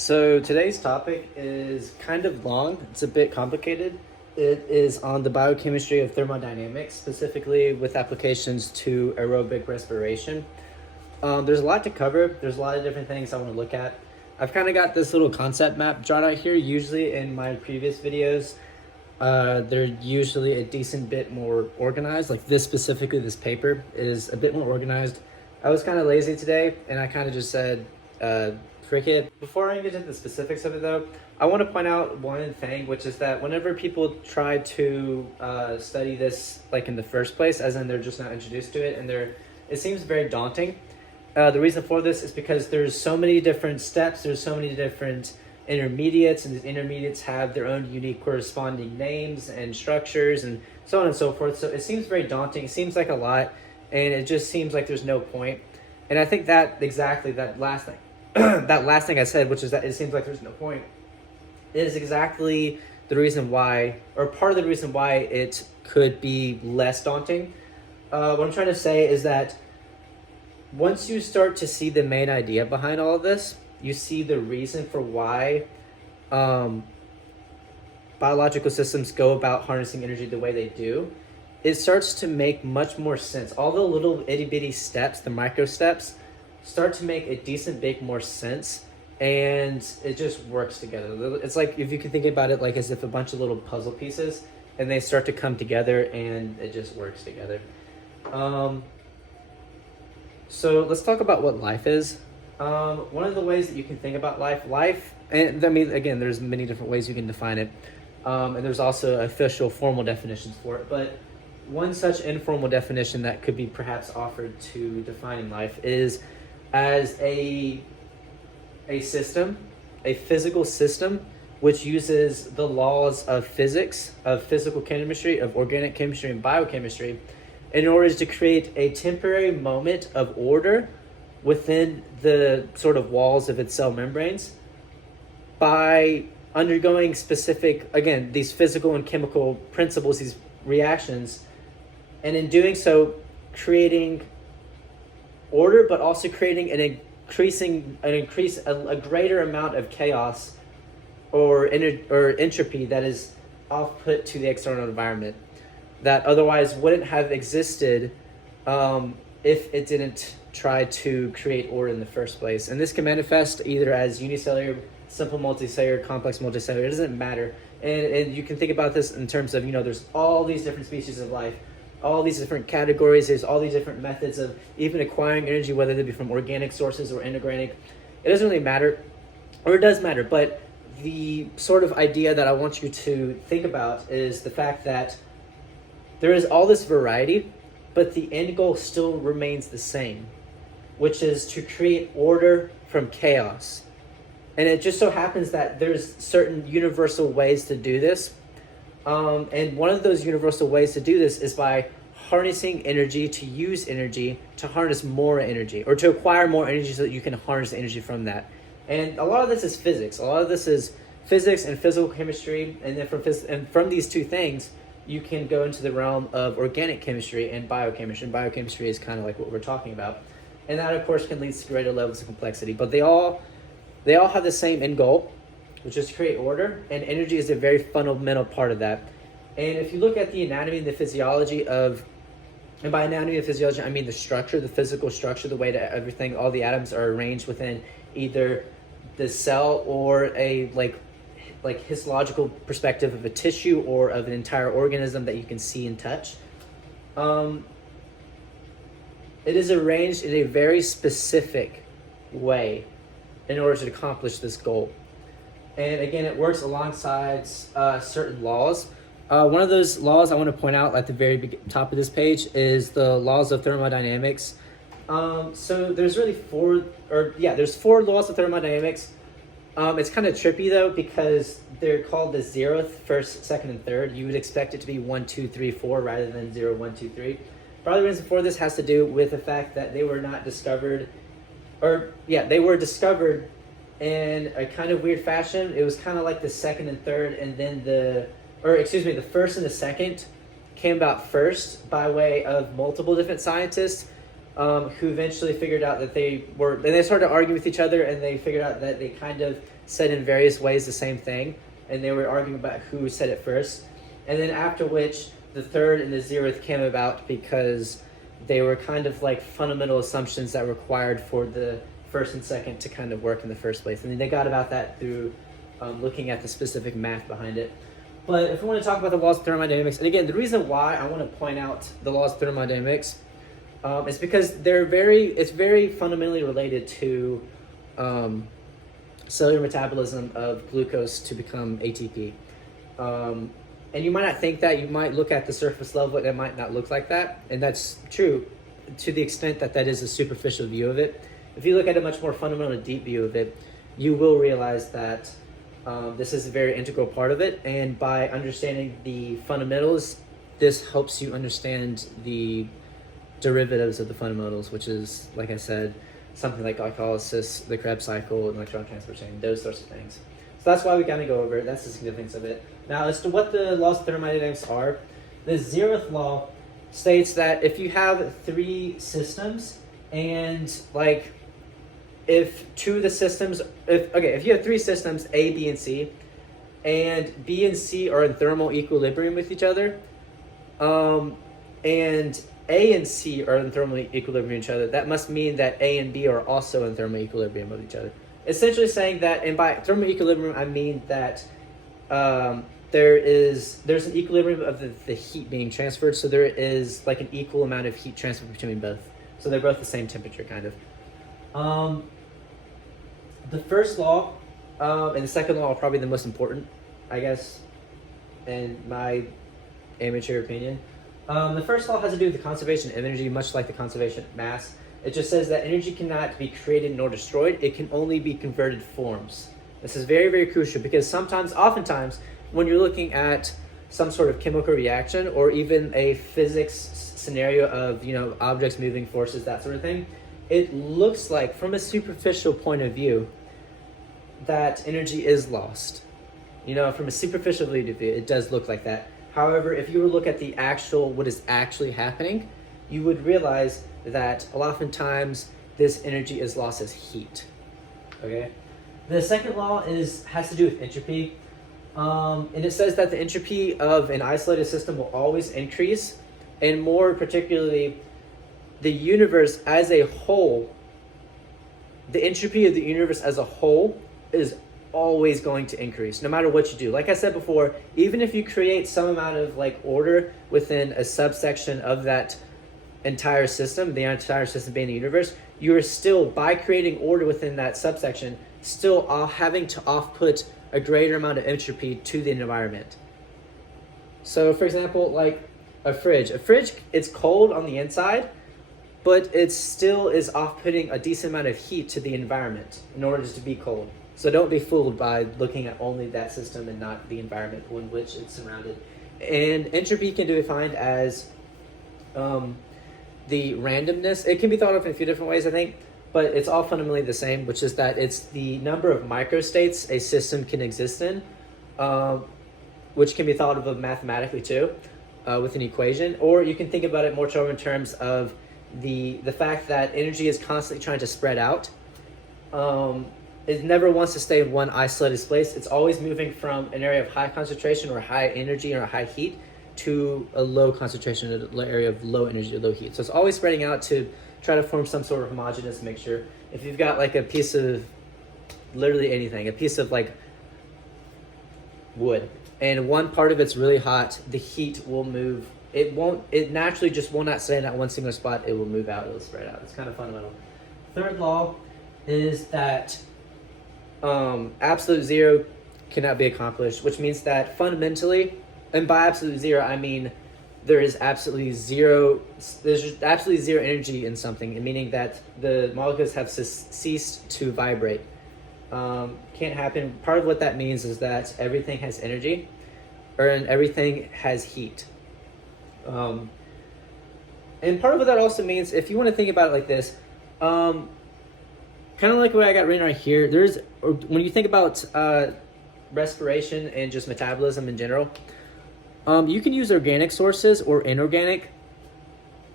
So today's topic is kind of long. It's a bit complicated. It is on the biochemistry of thermodynamics, specifically with applications to aerobic respiration. There's a lot to cover. There's a lot of different things I want to look at. I've kind of got this little concept map drawn out here. Usually in my previous videos, they're usually a decent bit more organized. Like this specifically, this paper is a bit more organized. I was kind of lazy today, and I kind of just said, frick it. Before I get into the specifics of it though, I want to point out one thing, which is that whenever people try to study this like in the first place, as in they're just not introduced to it, and it seems very daunting. The reason for this is because there's so many different steps, there's so many different intermediates, and these intermediates have their own unique corresponding names and structures and so on and so forth. So it seems very daunting, it seems like a lot, and it just seems like there's no point. And I think that last thing that last thing I said, which is that it seems like there's no point, is exactly the reason why, or part of the reason why it could be less daunting. What I'm trying to say is that once you start to see the main idea behind all of this, you see the reason for why biological systems go about harnessing energy the way they do. It starts to make much more sense. All the little itty bitty steps, the micro steps, start to make a decent bit more sense, and it just works together. It's like, if you can think about it like as if a bunch of little puzzle pieces, and they start to come together and it just works together. So let's talk about what life is. One of the ways that you can think about life, and I mean, again, there's many different ways you can define it, and there's also official formal definitions for it, but one such informal definition that could be perhaps offered to defining life is as a system, a physical system, which uses the laws of physics, of physical chemistry, of organic chemistry, and biochemistry in order to create a temporary moment of order within the sort of walls of its cell membranes by undergoing specific, again, these physical and chemical principles, these reactions, and in doing so, creating order, but also creating a greater amount of chaos or entropy that is output to the external environment that otherwise wouldn't have existed if it didn't try to create order in the first place. And this can manifest either as unicellular, simple multicellular, complex multicellular. It doesn't matter. And you can think about this in terms of, there's all these different species of life, all these different categories, there's all these different methods of even acquiring energy, whether they be from organic sources or inorganic. It doesn't really matter, or it does matter, but the sort of idea that I want you to think about is the fact that there is all this variety, but the end goal still remains the same, which is to create order from chaos. And it just so happens that there's certain universal ways to do this. And one of those universal ways to do this is by harnessing energy, to use energy, to harness more energy, or to acquire more energy so that you can harness the energy from that. And a lot of this is physics. A lot of this is physics and physical chemistry. And then from these two things, you can go into the realm of organic chemistry and biochemistry. And biochemistry is kind of like what we're talking about. And that, of course, can lead to greater levels of complexity. But they all have the same end goal, which is to create order, and energy is a very fundamental part of that. And if you look at the anatomy and the physiology of, and by anatomy and physiology, I mean the structure, the physical structure, the way that everything, all the atoms are arranged within either the cell or a like histological perspective of a tissue or of an entire organism that you can see and touch. It is arranged in a very specific way in order to accomplish this goal. And again, it works alongside certain laws. One of those laws I want to point out at the very top of this page is the laws of thermodynamics. So there's really there's four laws of thermodynamics. It's kind of trippy though, because they're called the 0th, 1st, 2nd, and 3rd. You would expect it to be 1, 2, 3, 4 rather than 0, 1, 2, 3. Part of the reason for this has to do with the fact that they were not discovered, they were discovered in a kind of weird fashion. It was kind of like the 2nd and 3rd, and then the 1st and the 2nd came about first by way of multiple different scientists. who eventually figured out that and they started arguing with each other, and they figured out that they kind of said in various ways the same thing, and they were arguing about who said it first. And then after which, the third and the zeroth came about because they were kind of like fundamental assumptions that were required for the first and second to kind of work in the first place. And then they got about that through looking at the specific math behind it. But if we want to talk about the laws of thermodynamics, and again, the reason why I want to point out the laws of thermodynamics is because it's very fundamentally related to cellular metabolism of glucose to become ATP. And you might not think that. You might look at the surface level and it might not look like that. And that's true to the extent that that is a superficial view of it. If you look at a much more fundamental, deep view of it, you will realize that this is a very integral part of it. And by understanding the fundamentals, this helps you understand the derivatives of the fundamentals, which is, like I said, something like glycolysis, the Krebs cycle, and electron transport chain, those sorts of things. So that's why we kind of go over it. That's the significance of it. Now, as to what the laws of thermodynamics are, the zeroth law states that if you have three systems, and like if two of the systems, if you have three systems, A, B, and C, and B and C are in thermal equilibrium with each other, and A and C are in thermal equilibrium with each other, that must mean that A and B are also in thermal equilibrium with each other. Essentially saying that, and by thermal equilibrium, I mean that there's an equilibrium of the heat being transferred, so there is like an equal amount of heat transfer between both. So they're both the same temperature, kind of. The first law and the second law are probably the most important, I guess, in my amateur opinion. The first law has to do with the conservation of energy, much like the conservation of mass. It just says that energy cannot be created nor destroyed. It can only be converted forms. This is very, very crucial because oftentimes, when you're looking at some sort of chemical reaction or even a physics scenario of, objects moving, forces, that sort of thing, it looks like, from a superficial point of view, that energy is lost. From a superficial view, it does look like that. However, if you were to look at what is actually happening, you would realize that oftentimes this energy is lost as heat. Okay? The second law has to do with entropy. And it says that the entropy of an isolated system will always increase, and more particularly, the universe as a whole, the entropy of the universe as a whole is always going to increase, no matter what you do. Like I said before, even if you create some amount of order within a subsection of that entire system, the entire system being the universe, you are still, by creating order within that subsection, still having to off-put a greater amount of entropy to the environment. So, for example, like a fridge, it's cold on the inside, but it still is off-putting a decent amount of heat to the environment in order to be cold. So don't be fooled by looking at only that system and not the environment in which it's surrounded. And entropy can be defined as the randomness. It can be thought of in a few different ways, I think, but it's all fundamentally the same, which is that it's the number of microstates a system can exist in, which can be thought of mathematically too, with an equation. Or you can think about it more in terms of the fact that energy is constantly trying to spread out. It never wants to stay in one isolated place. It's always moving from an area of high concentration or high energy or high heat to a low concentration, an area of low energy or low heat. So it's always spreading out to try to form some sort of homogeneous mixture. If you've got a piece of literally anything, a piece of wood, and one part of it's really hot, the heat will move. It naturally just will not stay in that one single spot. It will move out, it will spread out. It's kind of fundamental. Third law is that absolute zero cannot be accomplished, which means that fundamentally, and by absolute zero, I mean there's absolutely zero energy in something, meaning that the molecules have ceased to vibrate. Can't happen. Part of what that means is that everything has energy, and everything has heat. And part of what that also means, if you want to think about it like this, kind of like what I got written right here, when you think about respiration and just metabolism in general, you can use organic sources or inorganic.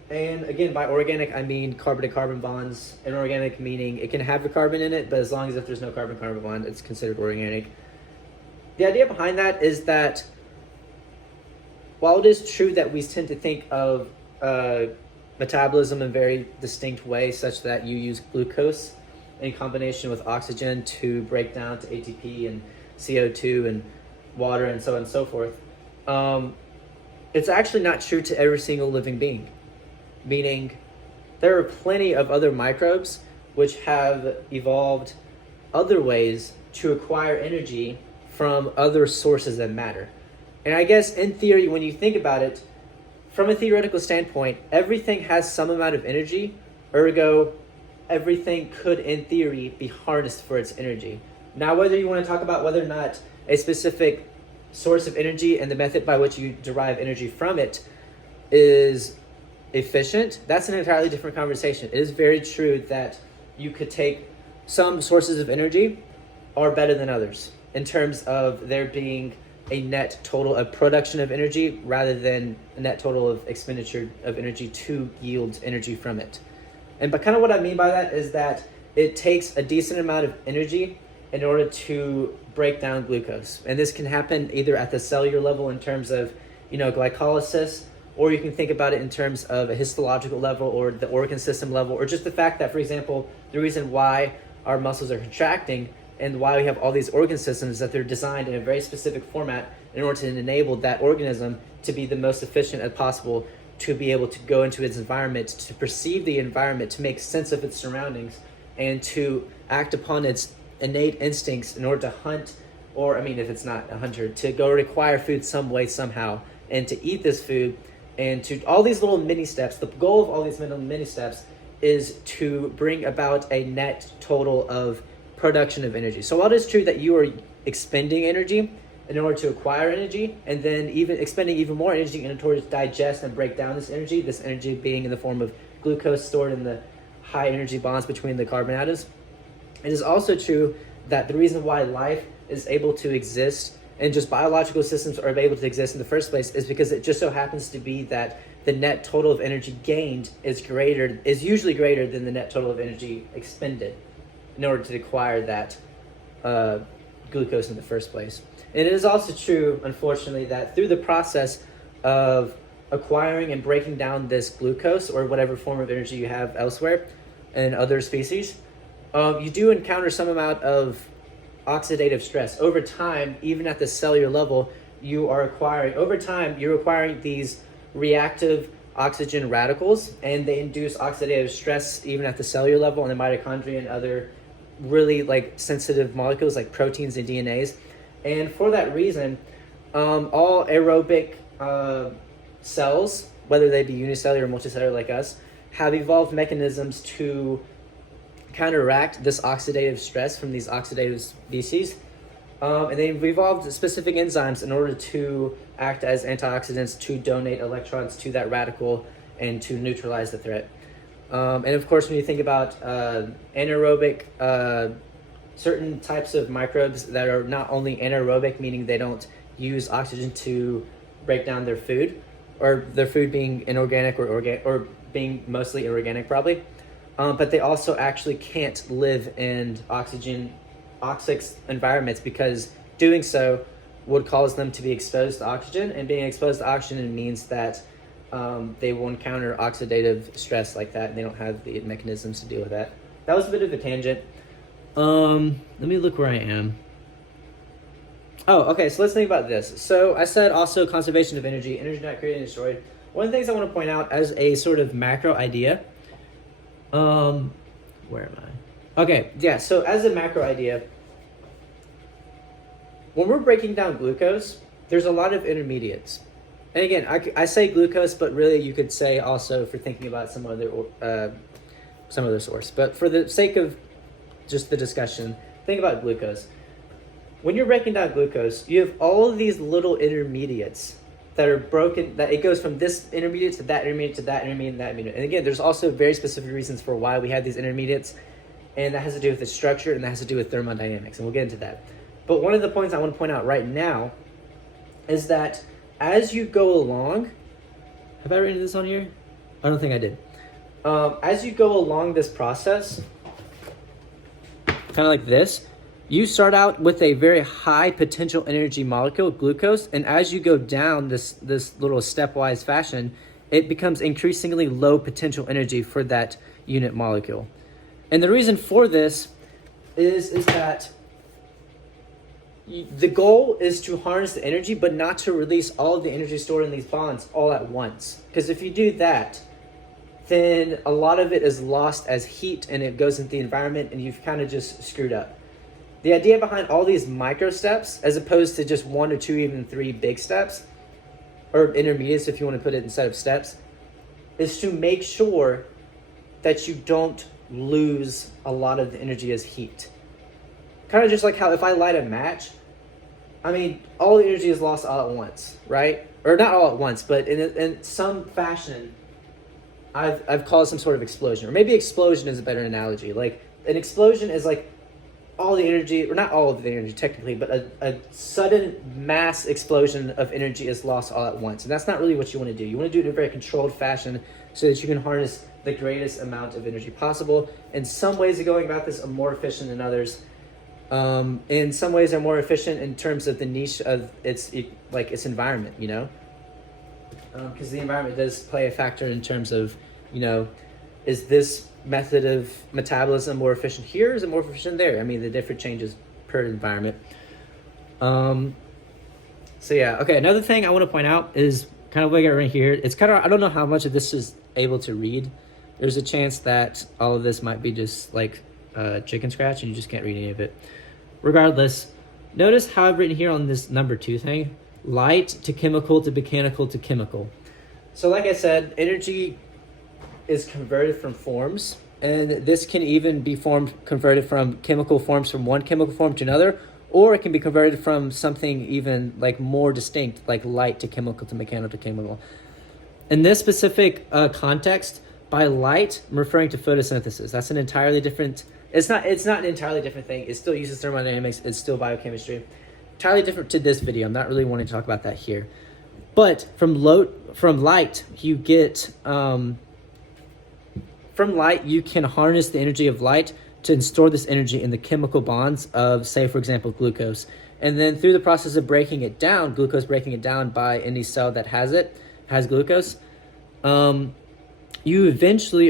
And again, by organic, I mean carbon-to-carbon bonds. Inorganic meaning it can have a carbon in it, but as long as if there's no carbon-carbon bond, it's considered organic. The idea behind that is that while it is true that we tend to think of metabolism in very distinct ways, such that you use glucose in combination with oxygen to break down to ATP and CO2 and water and so on and so forth, it's actually not true to every single living being. Meaning, there are plenty of other microbes which have evolved other ways to acquire energy from other sources that matter. And I guess in theory, when you think about it, from a theoretical standpoint, everything has some amount of energy, ergo, everything could, in theory, be harnessed for its energy. Now, whether you want to talk about whether or not a specific source of energy and the method by which you derive energy from it is efficient, that's an entirely different conversation. It is very true that you could take some sources of energy are better than others in terms of there being a net total of production of energy rather than a net total of expenditure of energy to yield energy from it. And but kind of what I mean by that is that it takes a decent amount of energy in order to break down glucose. And this can happen either at the cellular level in terms of, glycolysis, or you can think about it in terms of a histological level or the organ system level, or just the fact that, for example, the reason why our muscles are contracting and why we have all these organ systems is that they're designed in a very specific format in order to enable that organism to be the most efficient as possible, to be able to go into its environment, to perceive the environment, to make sense of its surroundings, and to act upon its innate instincts in order to hunt, or if it's not a hunter, to go require food some way, somehow, and to eat this food, and to all these little mini steps. The goal of all these mini steps is to bring about a net total of production of energy. So while it is true that you are expending energy in order to acquire energy, and then even expending even more energy in order to digest and break down this energy being in the form of glucose stored in the high energy bonds between the carbon atoms, it is also true that the reason why life is able to exist and just biological systems are able to exist in the first place is because it just so happens to be that the net total of energy gained is usually greater than the net total of energy expended in order to acquire that glucose in the first place. And it is also true, unfortunately, that through the process of acquiring and breaking down this glucose or whatever form of energy you have elsewhere in other species, you do encounter some amount of oxidative stress. Over time, even at the cellular level, you're acquiring these reactive oxygen radicals, and they induce oxidative stress even at the cellular level in the mitochondria and other really sensitive molecules like proteins and DNAs. And for that reason, all aerobic cells, whether they be unicellular or multicellular like us, have evolved mechanisms to counteract this oxidative stress from these oxidative species. And they've evolved specific enzymes in order to act as antioxidants to donate electrons to that radical and to neutralize the threat. And of course, when you think about anaerobic, certain types of microbes that are not only anaerobic, meaning they don't use oxygen to break down their food, or their food being inorganic or being mostly inorganic probably, but they also actually can't live in oxic environments, because doing so would cause them to be exposed to oxygen, and being exposed to oxygen means that they will encounter oxidative stress like that, and they don't have the mechanisms to deal with that. That was a bit of a tangent. Let me look where I am. Oh, okay, so let's think about this. So I said also conservation of energy not created and destroyed. One of the things I want to point out as a sort of macro idea, where am I? Okay, yeah, so as a macro idea, when we're breaking down glucose, there's a lot of intermediates. And again, I say glucose, but really you could say also, if you're thinking about some other source. But for the sake of just the discussion, think about glucose. When you're breaking down glucose, you have all of these little intermediates that are broken, that it goes from this intermediate to that intermediate to that intermediate and that intermediate. And again, there's also very specific reasons for why we have these intermediates, and that has to do with the structure, and that has to do with thermodynamics, and we'll get into that. But one of the points I want to point out right now is that as you go along, have I written this on here? I don't think I did. As you go along this process, kind of like this, you start out with a very high potential energy molecule, glucose, and as you go down this little stepwise fashion, it becomes increasingly low potential energy for that unit molecule. And the reason for this is that the goal is to harness the energy, but not to release all of the energy stored in these bonds all at once. Because if you do that, then a lot of it is lost as heat and it goes into the environment and you've kind of just screwed up. The idea behind all these micro steps, as opposed to just 1 or 2, even 3 big steps, or intermediates if you want to put it instead of steps, is to make sure that you don't lose a lot of the energy as heat. Kind of just like how if I light a match, I mean, all the energy is lost all at once, right? Or not all at once, but in some fashion, I've called some sort of explosion. Or maybe explosion is a better analogy. Like, an explosion is like all the energy, or not all of the energy technically, but a sudden mass explosion of energy is lost all at once. And that's not really what you want to do. You want to do it in a very controlled fashion so that you can harness the greatest amount of energy possible. And some ways of going about this are more efficient than others. In some ways are more efficient in terms of the niche of its environment, you know? Because the environment does play a factor in terms of, you know, is this method of metabolism more efficient here? Is it more efficient there? I mean, the different changes per environment. So yeah, okay. Another thing I want to point out is kind of what I got right here. It's kind of, I don't know how much of this is able to read. There's a chance that all of this might be just like chicken scratch and you just can't read any of it. Regardless, notice how I've written here on this number 2 thing, light to chemical to mechanical to chemical. So like I said, energy is converted from forms, and this can even be converted from chemical forms from one chemical form to another, or it can be converted from something even like more distinct, like light to chemical to mechanical to chemical. In this specific context, by light, I'm referring to photosynthesis. That's an entirely different, it's not an entirely different thing. It still uses thermodynamics, it's still biochemistry. Entirely different to this video. I'm not really wanting to talk about that here. But from light, you get, from light, you can harness the energy of light to store this energy in the chemical bonds of, say, for example, glucose. And then through the process of breaking it down, glucose breaking it down by any cell that has glucose, you eventually,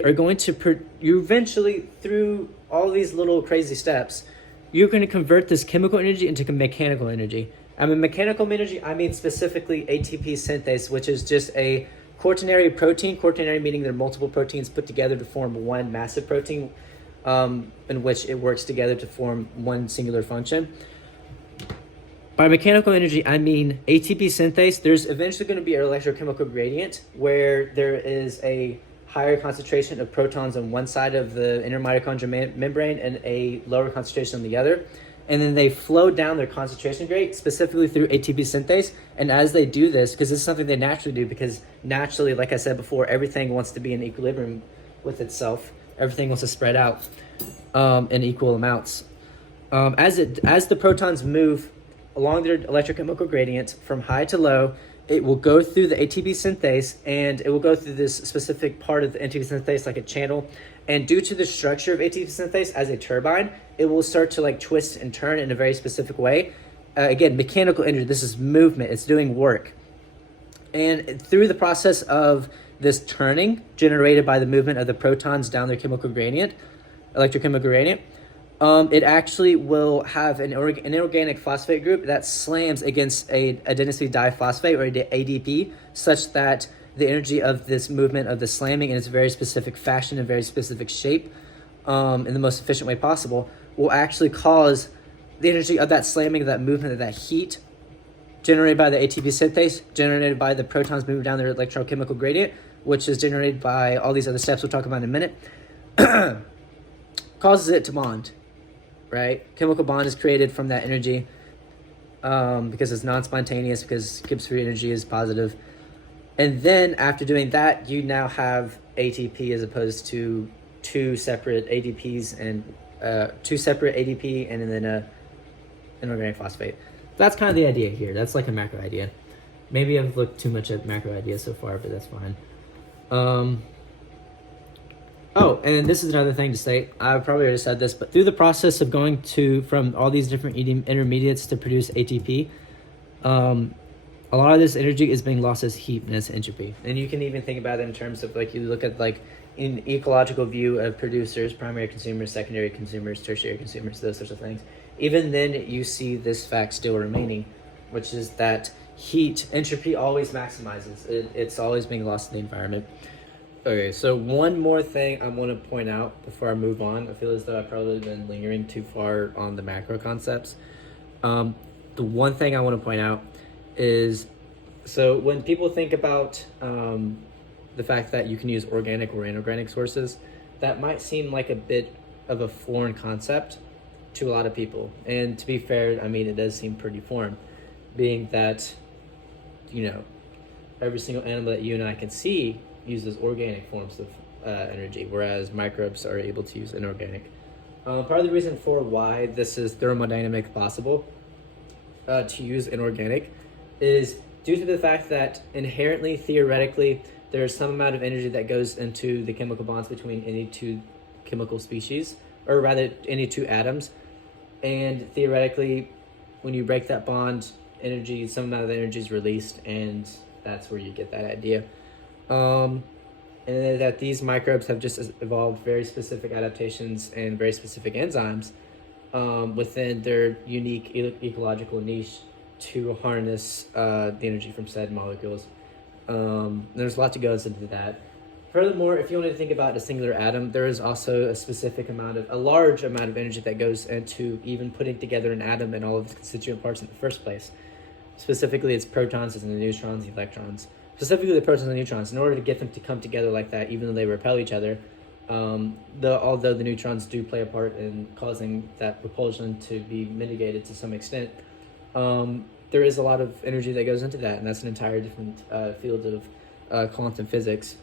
through all these little crazy steps, you're going to convert this chemical energy into mechanical energy. I mean, mechanical energy, I mean specifically ATP synthase, which is just a quaternary protein. Quaternary meaning there are multiple proteins put together to form one massive protein, in which it works together to form one singular function. By mechanical energy, I mean ATP synthase. There's eventually going to be an electrochemical gradient where there is a higher concentration of protons on one side of the inner mitochondrial membrane and a lower concentration on the other. And then they flow down their concentration grade specifically through ATP synthase. And as they do this, because this is something they naturally do, because naturally, like I said before, everything wants to be in equilibrium with itself. Everything wants to spread out in equal amounts. As the protons move along their electrochemical gradient from high to low, it will go through the ATP synthase, and it will go through this specific part of the ATP synthase like a channel. And due to the structure of ATP synthase as a turbine, it will start to like twist and turn in a very specific way. Again, mechanical energy, this is movement, it's doing work. And through the process of this turning generated by the movement of the protons down their chemical gradient, electrochemical gradient, it actually will have an inorganic phosphate group that slams against a adenosine diphosphate, or ADP, such that the energy of this movement of the slamming in its very specific fashion and very specific shape, in the most efficient way possible, will actually cause the energy of that slamming, of that movement, of that heat generated by the ATP synthase, generated by the protons moving down their electrochemical gradient, which is generated by all these other steps we'll talk about in a minute, causes it to bond, right? Chemical bond is created from that energy because it's non-spontaneous, because Gibbs free energy is positive. And then after doing that, you now have ATP as opposed to two separate ADP and then an inorganic phosphate. That's kind of the idea here. That's like a macro idea. Maybe I've looked too much at macro ideas so far, but that's fine. Oh, and this is another thing to say. I probably already said this, but through the process of going from all these different intermediates to produce ATP, a lot of this energy is being lost as heat and as entropy. And you can even think about it in terms of like, you look at like in ecological view of producers, primary consumers, secondary consumers, tertiary consumers, those sorts of things. Even then, you see this fact still remaining, which is that heat entropy always maximizes. It's always being lost in the environment. Okay, so one more thing I want to point out before I move on. I feel as though I've probably been lingering too far on the macro concepts. The one thing I want to point out is, so when people think about the fact that you can use organic or inorganic sources, that might seem like a bit of a foreign concept to a lot of people. And to be fair, I mean, it does seem pretty foreign, being that, you know, every single animal that you and I can see uses organic forms of energy, whereas microbes are able to use inorganic. Part of the reason for why this is thermodynamically possible to use inorganic is due to the fact that inherently, theoretically, there's some amount of energy that goes into the chemical bonds between any two chemical species, or rather any two atoms. And theoretically, when you break that bond, some amount of energy is released, and that's where you get that idea. And that these microbes have just evolved very specific adaptations and very specific enzymes within their unique ecological niche to harness the energy from said molecules. There's a lot to go into that. Furthermore, if you want to think about a singular atom, there is also a large amount of energy that goes into even putting together an atom and all of its constituent parts in the first place. Specifically, it's protons and the neutrons, the electrons. Specifically, the protons and the neutrons. In order to get them to come together like that, even though they repel each other, although the neutrons do play a part in causing that repulsion to be mitigated to some extent, there is a lot of energy that goes into that, and that's an entire different field of quantum physics.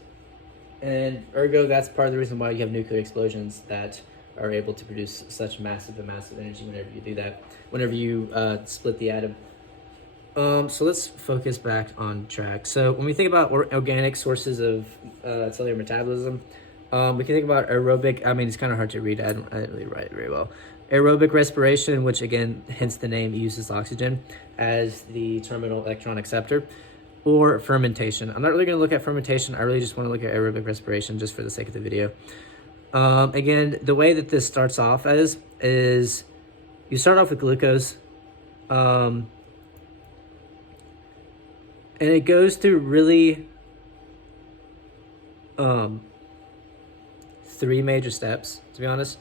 And ergo, that's part of the reason why you have nuclear explosions that are able to produce such massive energy whenever you do that, whenever you split the atom. So let's focus back on track. So when we think about organic sources of cellular metabolism, we can think about aerobic. I mean, it's kind of hard to read. I didn't really write it very well. Aerobic respiration, which again, hence the name, uses oxygen as the terminal electron acceptor, or fermentation. I'm not really going to look at fermentation. I really just want to look at aerobic respiration just for the sake of the video. Again, the way that this starts off is you start off with glucose, and it goes through really three major steps, to be honest.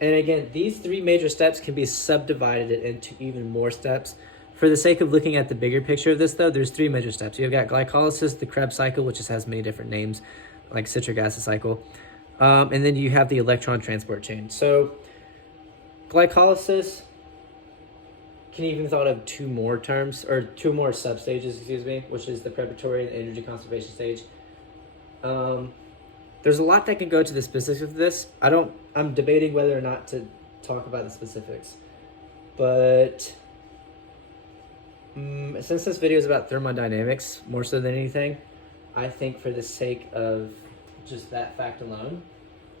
And again, these three major steps can be subdivided into even more steps. For the sake of looking at the bigger picture of this, though, there's three major steps. You've got glycolysis, the Krebs cycle, which just has many different names, like citric acid cycle. And then you have the electron transport chain. So glycolysis can even be thought of two more substages, which is the preparatory and energy conservation stage. There's a lot that can go to the specifics of this. I'm debating whether or not to talk about the specifics, but since this video is about thermodynamics more so than anything, I think for the sake of just that fact alone,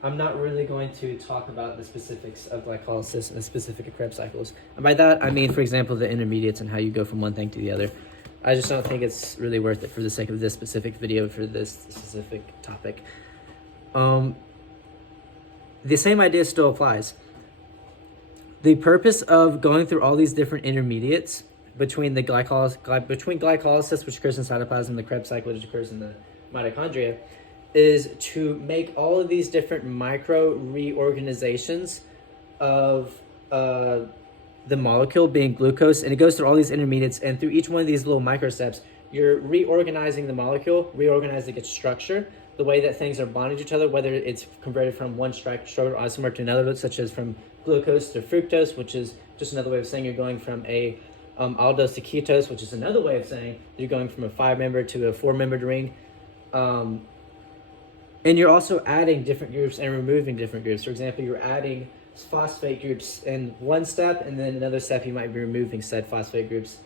I'm not really going to talk about the specifics of glycolysis and the specific Krebs cycles. And by that, I mean, for example, the intermediates and how you go from one thing to the other. I just don't think it's really worth it for the sake of this specific video for this specific topic. The same idea still applies. The purpose of going through all these different intermediates between glycolysis, which occurs in cytoplasm, the Krebs cycle, which occurs in the mitochondria, is to make all of these different micro reorganizations of the molecule being glucose, and it goes through all these intermediates, and through each one of these little micro steps, you're reorganizing the molecule, reorganizing its structure, the way that things are bonding to each other, whether it's converted from one structure isomer to another, such as from glucose to fructose, which is just another way of saying you're going from a aldose to ketose, which is another way of saying you're going from a 5-member to a 4-membered ring. And you're also adding different groups and removing different groups. For example, you're adding phosphate groups in one step, and then another step you might be removing said phosphate groups.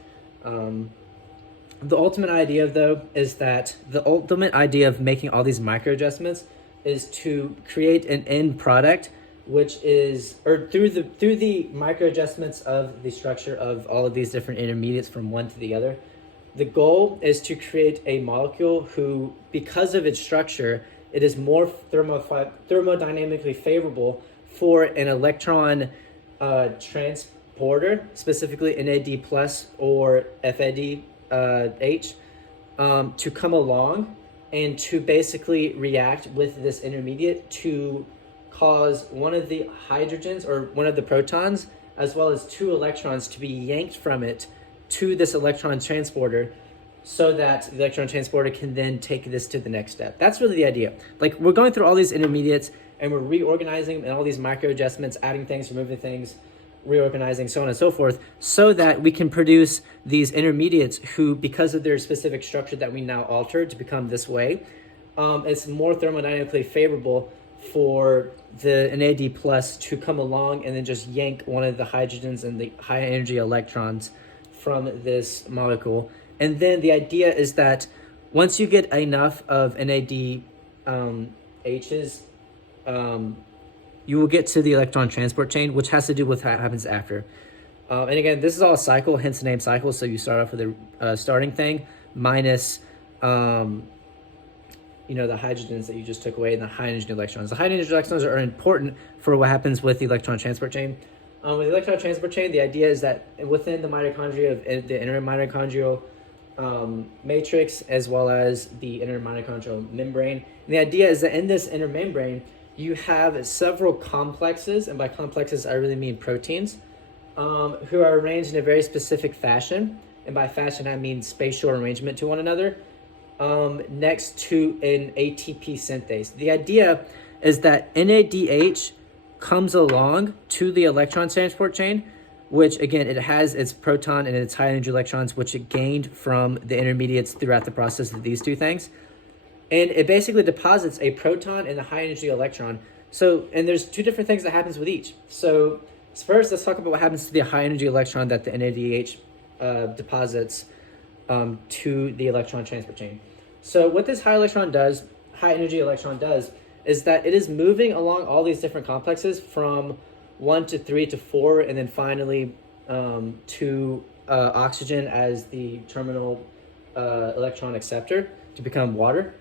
The ultimate idea, though, is that the ultimate idea of making all these micro adjustments is to create an end product, which is, or through the micro adjustments of the structure of all of these different intermediates from one to the other. The goal is to create a molecule who, because of its structure, it is more thermodynamically favorable for an electron transporter, specifically NAD plus or FAD H, to come along and to basically react with this intermediate to cause one of the hydrogens or one of the protons, as well as two electrons, to be yanked from it to this electron transporter, so that the electron transporter can then take this to the next step. That's really the idea. Like, we're going through all these intermediates and we're reorganizing and all these micro adjustments, adding things, removing things, reorganizing, so on and so forth, so that we can produce these intermediates who, because of their specific structure that we now altered to become this way, it's more thermodynamically favorable for the NAD plus to come along and then just yank one of the hydrogens and the high energy electrons from this molecule. And then the idea is that once you get enough of NAD H's, you will get to the electron transport chain, which has to do with what happens after. And again, this is all a cycle, hence the name cycle. So you start off with a starting thing minus, the hydrogens that you just took away and the high energy electrons. The high energy electrons are important for what happens with the electron transport chain. With the electron transport chain, the idea is that within the mitochondria of the inner mitochondrial matrix, as well as the inner mitochondrial membrane, and the idea is that in this inner membrane, you have several complexes, and by complexes, I really mean proteins, who are arranged in a very specific fashion. And by fashion, I mean spatial arrangement to one another, next to an ATP synthase. The idea is that NADH comes along to the electron transport chain, which again, it has its proton and its high energy electrons, which it gained from the intermediates throughout the process of these two things. And it basically deposits a proton and a high energy electron. So, and there's two different things that happens with each. So first, let's talk about what happens to the high energy electron that the NADH deposits to the electron transport chain. So what this high energy electron does, is that it is moving along all these different complexes from 1 to 3 to 4, and then finally to oxygen as the terminal electron acceptor to become water.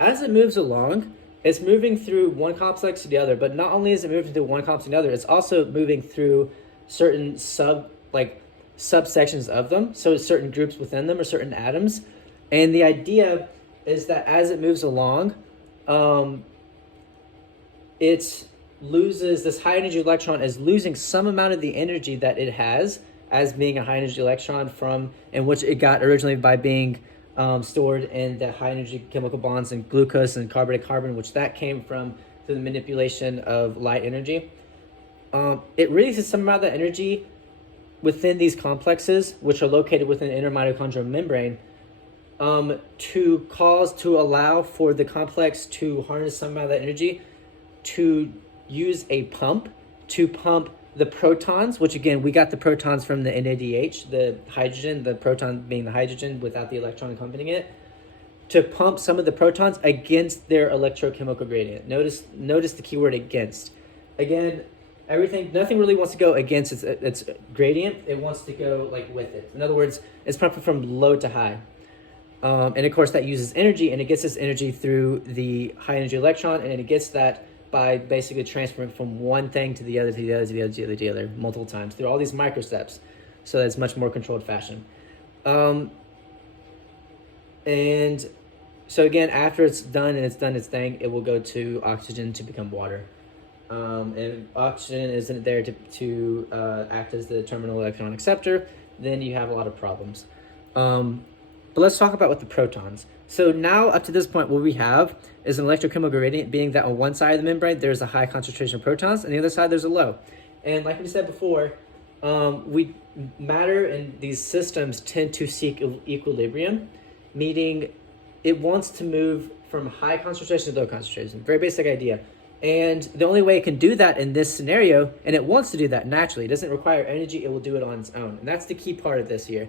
As it moves along, it's moving through one complex to the other, but not only is it moving through one complex to the other, it's also moving through certain subsections of them, so certain groups within them or certain atoms. And the idea is that as it moves along, it loses, this high energy electron is losing some amount of the energy that it has as being a high energy electron from, in which it got originally by being stored in the high energy chemical bonds in glucose and carbonated carbon, which that came from through the manipulation of light energy. It releases some amount of the energy within these complexes, which are located within the inner mitochondrial membrane, to allow for the complex to harness some amount of that energy to use a pump to pump the protons, which again, we got the protons from the NADH, the hydrogen, the proton being the hydrogen without the electron accompanying it, to pump some of the protons against their electrochemical gradient. Notice the keyword against. Again, nothing really wants to go against its gradient. It wants to go like with it. In other words, it's pumping from low to high. And of course that uses energy, and it gets this energy through the high energy electron, and it gets that by basically transferring from one thing to the other, to the other, to the other, to the other, multiple times through all these micro steps, so that it's much more controlled fashion. And so again, after it's done and it's done its thing, it will go to oxygen to become water. And oxygen isn't there to act as the terminal electron acceptor, then you have a lot of problems. But let's talk about what the protons. So now up to this point, what we have is an electrochemical gradient, being that on one side of the membrane, there's a high concentration of protons, and the other side, there's a low. And like we said before, matter in these systems tend to seek equilibrium, meaning it wants to move from high concentration to low concentration. Very basic idea. And the only way it can do that in this scenario, and it wants to do that naturally, it doesn't require energy, it will do it on its own. And that's the key part of this here.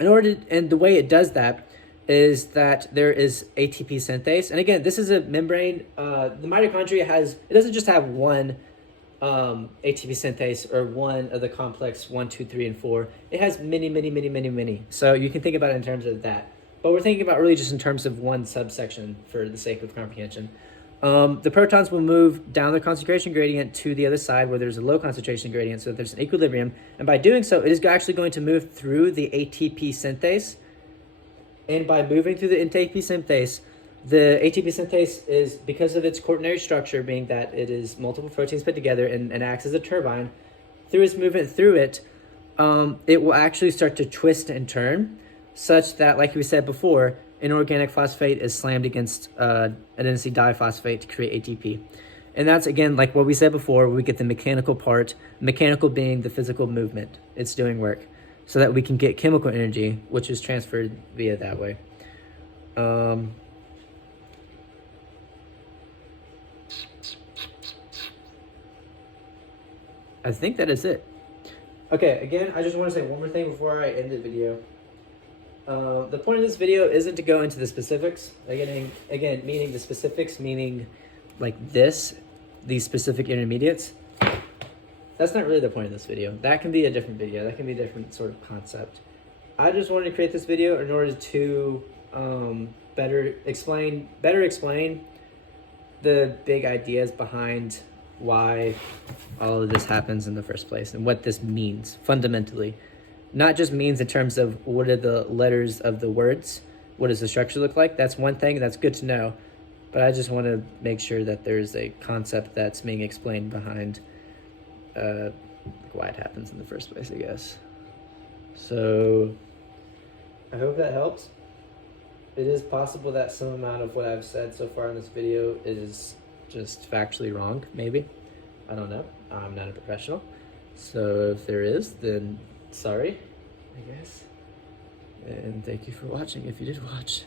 And the way it does that is that there is ATP synthase. And again, this is a membrane. The mitochondria it doesn't just have one ATP synthase or one of the complex 1, 2, 3, and 4. It has many. So you can think about it in terms of that. But we're thinking about really just in terms of one subsection for the sake of comprehension. The protons will move down the concentration gradient to the other side where there's a low concentration gradient, so there's an equilibrium. And by doing so, it is actually going to move through the ATP synthase. And by moving through the ATP synthase, the ATP synthase is, because of its quaternary structure, being that it is multiple proteins put together and acts as a turbine, through its movement through it, it will actually start to twist and turn, such that, like we said before, inorganic phosphate is slammed against adenosine diphosphate to create ATP. And that's, again, like what we said before, we get the mechanical part, mechanical being the physical movement. It's doing work, so that we can get chemical energy, which is transferred via that way. I think that is it. Okay, again, I just want to say one more thing before I end the video. The point of this video isn't to go into the specifics. Again, meaning the specifics, meaning like these specific intermediates. That's not really the point of this video. That can be a different video. That can be a different sort of concept. I just wanted to create this video in order to better explain the big ideas behind why all of this happens in the first place and what this means fundamentally. Not just means in terms of what are the letters of the words, what does the structure look like. That's one thing, that's good to know. But I just want to make sure that there's a concept that's being explained behind why it happens in the first place, I guess. So I hope that helps. It is possible that some amount of what I've said so far in this video is just factually wrong, maybe. I don't know. I'm not a professional. So if there is, then sorry, I guess. And thank you for watching if you did watch.